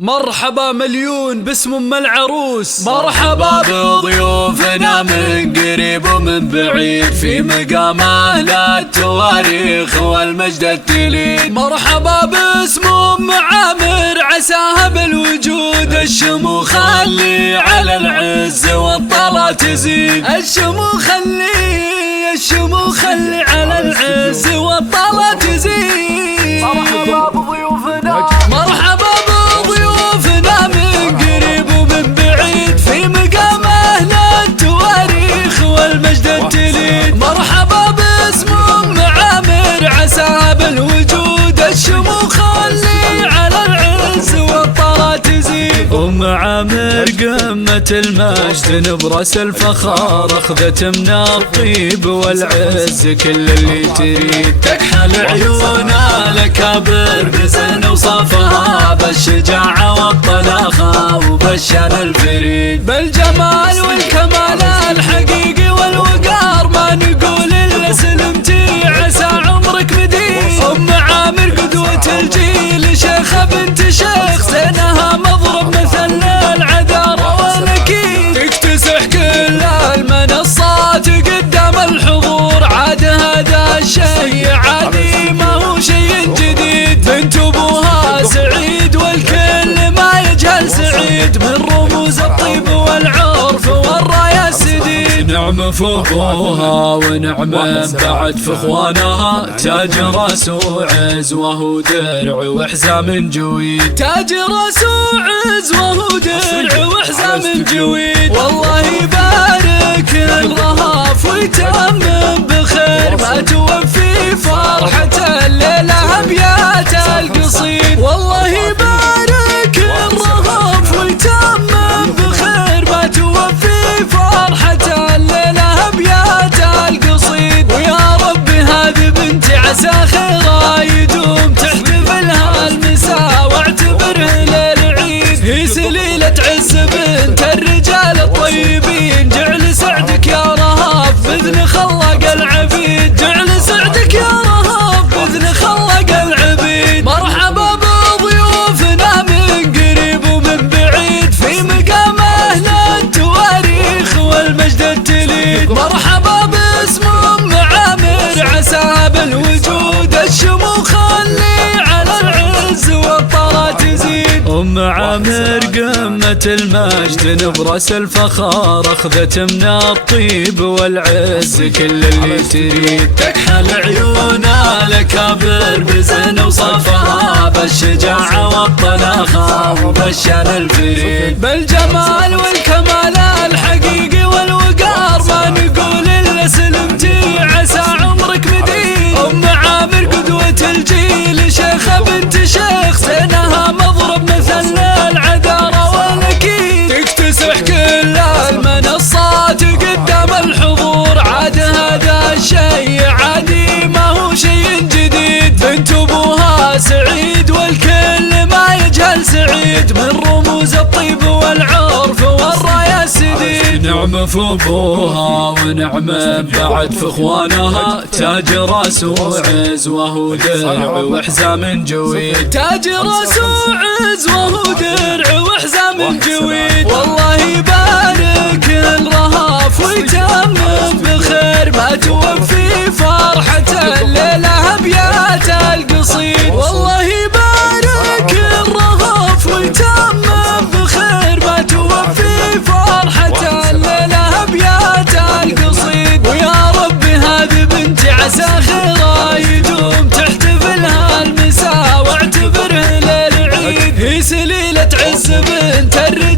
مرحبا مليون باسم ام العروس، مرحبا بضيوفنا من قريب ومن بعيد في مقامه للتواريخ والمجد التليد. مرحبا باسم ام عامر عساها بالوجود، الشموخ اللي على العز والطلا تزيد. الشموخ اللي على العز والطلا تزيد. مرحبا بضيوفنا، مرحبا بضيوفنا من قريب ومن بعيد في مقامه للتواريخ والمجد التليد. مرحبا باسم ام عامر عساها بالوجود، الشموخ اللي على العز والطلا تزيد. ام عامر قمة المجد نبرس الفخار، اخذت من الطيب والعز كل اللي تريد. تكحل عيونها الاكابر بزن وصفها بالشجاعة والطلاخة وبالشان الفريد. بالجمال والكمال الحقيقي والوقار ما نقول الا سلمتي عسى عمرك مديد. ام عامر قدوة الجيل، شيخة بنت شيخ زينها مضرب مثل العذارى والاكيد. تكتسح كل المنصات قدام الحضور، عاد هذا الشيء عادي ما هو شيء جديد. بنت ابوها سعيد والكل ما يجهل سعيد، من رموز الطيب والعرف والراية السديد. نعم في ابوها ونعم بعد في اخوانها، تاج راس وعز وهو درع وحزام جويد. تاج راس وعز وهو درع وحزام جويد. والله يبارك الرهاف ويتمم بخير، ما توفي فرحة الليلة ابيات القصيد. والله يبارك الرهاف ويتمم بخير، ما توفي فرحة الليلة ابيات القصيد. ويا ربي هذه بنتي عسى خيرها يدوم، تحتفلها المساء واعتبره ليل عيد. هي سليلة عز بنت الرجال الطيبين، جعل سعدك يا رهاف بإذن خلق العبيد. جعل سعدك يا رهاف بإذن خلق العبيد. مرحبا بضيوفنا من قريب ومن بعيد في مقامه للتواريخ والمجد التليد. مرحبا باسم ام عامر عساها بالوجود، الشموخ اللي على العز والطلا تزيد. ام عامر قمة المجد نبرس الفخار، اخذت من الطيب والعز كل اللي تريد. تكحل عيونها الاكابر بزن وصفها بالشجاعة والطلاخة وبالشان الفريد. بالجمال والكمال الحقيقي والوقار ما نقول الا سلمتي عسى عمرك مديد. ام عامر قدوة الجيل، شيخة بنت شيخ زينها مضرب مثل العذارى والاكيد. تكتسح كل المنصات قدام الحضور، عاد هذا الشيء عادي ما هو شيء جديد. بنت ابوها سعيد والكل ما يجهل سعيد، من رموز الطيب والعرف والراية السديد. نعم في ابوها ونعم بعد في اخوانها، تاج راس وعز وهو درع وحزام جويد. تاج راس وعز وهو درع وحزام جويد. والله يبارك الرهاف ويتمم بخير، ما توفي فرحة الليلة ابيات القصيد. والله يبارك الرهاف ويتمم بخير، ما توفي فرحة الليلة ابيات القصيد. ويا ربي هذه بنتي عسى خيرها يدوم، تحتفلها المساء واعتبره ليل عيد. هي سليلة عز بنت الرجال